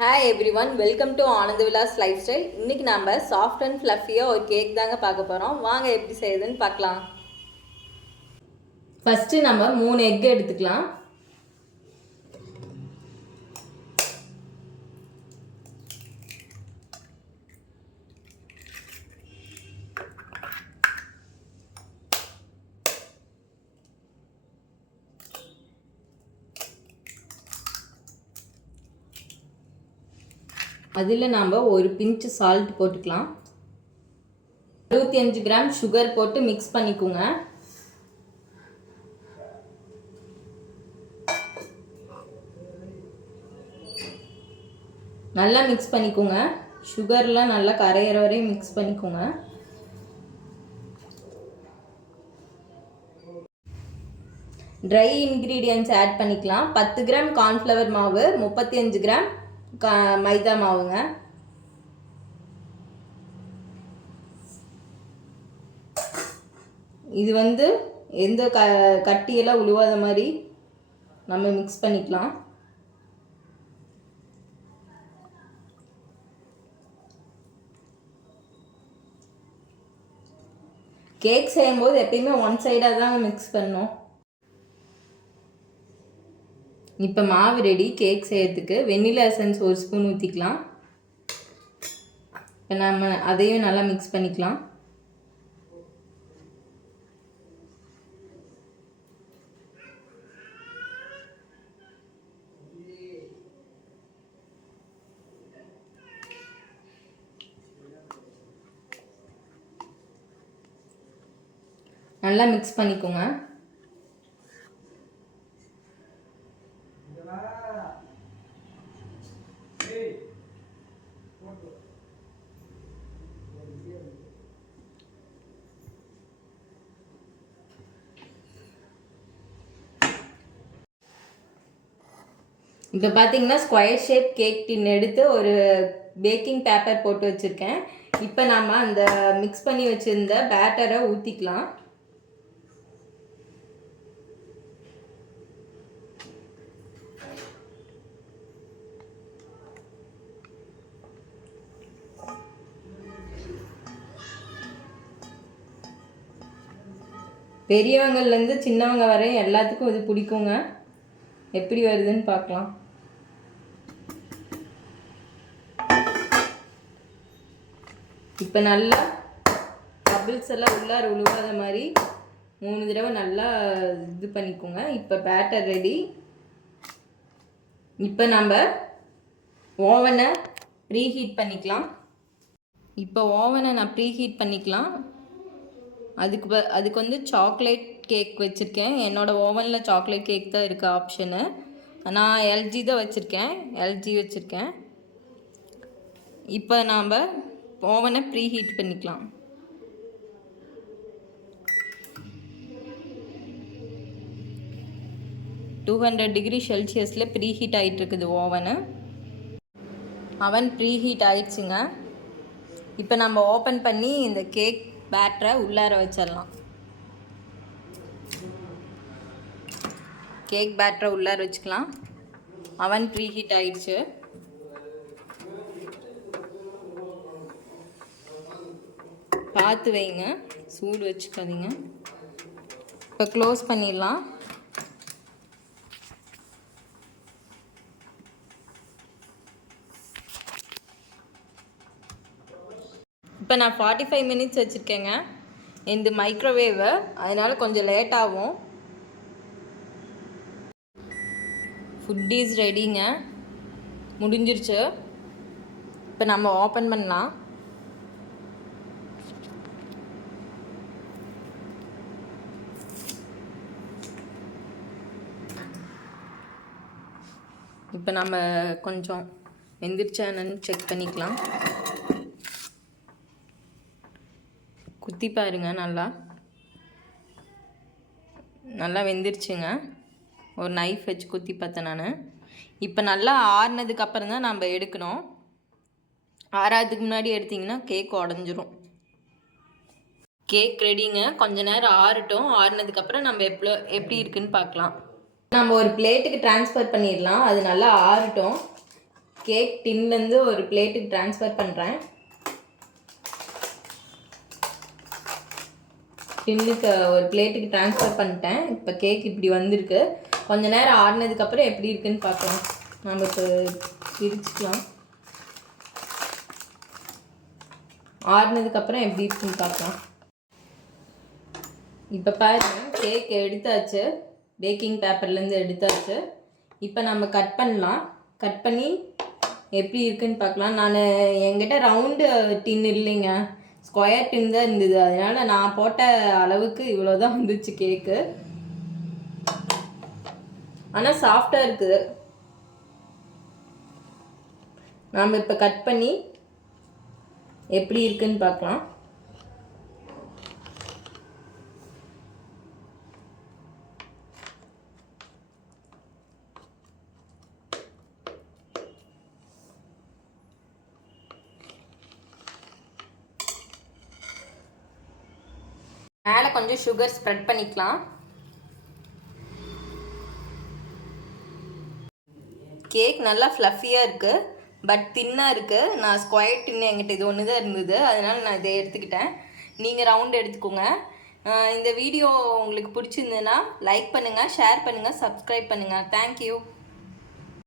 Hi every one, welcome to Ananda Vilas life style. இன்றைக்கி நம்ம soft and ஃப்ளஃபியாக ஒரு cake தாங்க பார்க்க போகிறோம். வாங்க எப்படி செய்யுதுன்னு பார்க்கலாம். ஃபஸ்ட்டு நம்ம 3 எக் எடுத்துக்கலாம். அதில் நாம் ஒரு பிஞ்சு சால்ட் போட்டுக்கலாம். 25 கிராம் சுகர் போட்டு மிக்ஸ் பண்ணிக்கோங்க. நல்லா மிக்ஸ் பண்ணிக்கோங்க. சுகர்லாம் நல்லா கரையிற வரையும் மிக்ஸ் பண்ணிக்கோங்க. ட்ரை இன்க்ரீடியன்ட்ஸ் ஆட் பண்ணிக்கலாம். 10 கிராம் கார்ன்ஃப்ளவர் மாவு, 35 கிராம் மைதா மாவுங்க. இது எந்த கட்டியெல்லாம் உழுவாத மாதிரி நம்ம மிக்ஸ் பண்ணிக்கலாம். கேக் செய்யும்போது எப்பயுமே ஒன் சைடாக தாங்க மிக்ஸ் பண்ணணும். இப்போ மாவு ரெடி. கேக் செய்யறதுக்கு வெண்ணிலா எசன்ஸ் 1 ஸ்பூன் ஊற்றிக்கலாம். இப்போ நம்ம அதையும் நல்லா மிக்ஸ் பண்ணிக்கலாம். நல்லா மிக்ஸ் பண்ணிக்கோங்க. இப்போ பார்த்தீங்கன்னா ஸ்கொயர் ஷேப் கேக் டின் எடுத்து ஒரு பேக்கிங் பேப்பர் போட்டு வச்சுருக்கேன். இப்போ நாம் அந்த மிக்ஸ் பண்ணி வச்சுருந்த பேட்டரை ஊற்றிக்கலாம். பெரியவங்கள்லேருந்து சின்னவங்க வரை எல்லாத்துக்கும் இது பிடிக்குங்க. எப்படி வருதுன்னு பார்க்கலாம். இப்போ நல்லா பபிள்ஸ் எல்லாம் உள்ளார உழுவாத மாதிரி 3 தடவை நல்லா இது பண்ணிக்கோங்க. இப்போ பேட்டர் ரெடி. இப்போ நம்ம ஓவனை ப்ரீஹீட் பண்ணிக்கலாம். இப்போ ஓவனை நான் ப்ரீஹீட் பண்ணிக்கலாம். அதுக்கு சாக்லேட் கேக் வச்சுருக்கேன். என்னோடய ஓவனில் சாக்லேட் கேக் தான் இருக்குது ஆப்ஷனு. நான் எல்ஜி தான் வச்சுருக்கேன். எல்ஜி வச்சுருக்கேன். இப்போ நாம் ஓவனை ப்ரீஹீட் பண்ணிக்கலாம். $200°C ப்ரீஹீட் ஆகிட்டுருக்குது ஓவனு. அவன் ப்ரீஹீட் ஆகிடுச்சுங்க. இப்போ நம்ம ஓப்பன் பண்ணி இந்த கேக் பேட்டரை உள்ளார வச்சிடலாம். கேக் பேட்டரை உள்ளார வச்சுக்கலாம். அவன் ப்ரீஹீட் ஆகிடுச்சு. பார்த்து வைங்க, சூடு வச்சுக்காதீங்க. இப்போ க்ளோஸ் பண்ணிடலாம். இப்போ நான் 45 மினிட்ஸ் வச்சுருக்கேங்க இந்த மைக்ரோவேவை. அதனால் கொஞ்சம் லேட் ஆகும். ஃபுட் இஸ் ரெடிங்க, முடிஞ்சிருச்சு. இப்போ நம்ம ஓப்பன் பண்ணலாம். இப்போ நம்ம கொஞ்சம் வெந்துருச்சானு செக் பண்ணிக்கலாம். குத்தி பாருங்க. நல்லா வெந்துருச்சுங்க. ஒரு நைஃப் வச்சு குத்தி பார்த்தேன் நான். இப்போ நல்லா ஆறுனதுக்கப்புறம் தான் நம்ம எடுக்கணும். ஆறாததுக்கு முன்னாடி எடுத்திங்கன்னா கேக் உடஞ்சிரும். கேக் ரெடிங்க. கொஞ்ச நேரம் ஆறட்டும். ஆறுனதுக்கப்புறம் நம்ம எப்படி இருக்குன்னு பார்க்கலாம். நம்ம ஒரு பிளேட்டுக்கு ட்ரான்ஸ்ஃபர் பண்ணிடலாம். அது நல்லா ஆறட்டும். கேக் டின்லேருந்து ஒரு பிளேட்டுக்கு ட்ரான்ஸ்ஃபர் பண்ணுறேன். டின்னுக்கு ஒரு பிளேட்டுக்கு ட்ரான்ஸ்ஃபர் பண்ணிட்டேன். இப்போ கேக் இப்படி வந்திருக்கு. கொஞ்ச நேரம் ஆடினதுக்கப்புறம் எப்படி இருக்குன்னு பார்க்கலாம். நம்ம இப்போ பிரிச்சுக்கலாம். ஆடினதுக்கப்புறம் எப்படி இருக்குன்னு பார்க்கலாம். இப்போ பாருங்க, கேக் எடுத்தாச்சு, பேக்கிங் பேப்பர்லேருந்து எடுத்தாச்சு. இப்போ நம்ம கட் பண்ணலாம். கட் பண்ணி எப்படி இருக்குன்னு பார்க்கலாம். நான் என்கிட்ட ரவுண்டு டின் இல்லைங்க, ஸ்கொயர் டின் தான் இருந்தது. அதனால் நான் போட்ட அளவுக்கு இவ்வளோ தான் வந்துச்சு கேக்கு. ஆனால் சாஃப்டாக இருக்குது. நாம் இப்போ கட் பண்ணி எப்படி இருக்குன்னு பார்க்கலாம். மேலே கொஞ்சம் சுகர் ஸ்ப்ரெட் பண்ணிக்கலாம். கேக் நல்லா ஃப்ளஃபியாக இருக்குது, பட் தின்னாக இருக்குது. நான் ஸ்கொயர் டின்னு என்கிட்ட இது ஒன்று தான் இருந்தது, அதனால் நான் இதை எடுத்துக்கிட்டேன். நீங்கள் ரவுண்ட் எடுத்துக்கோங்க. இந்த வீடியோ உங்களுக்கு பிடிச்சிருந்ததுன்னா லைக் பண்ணுங்கள், ஷேர் பண்ணுங்கள், சப்ஸ்கிரைப் பண்ணுங்கள். தேங்க்யூ.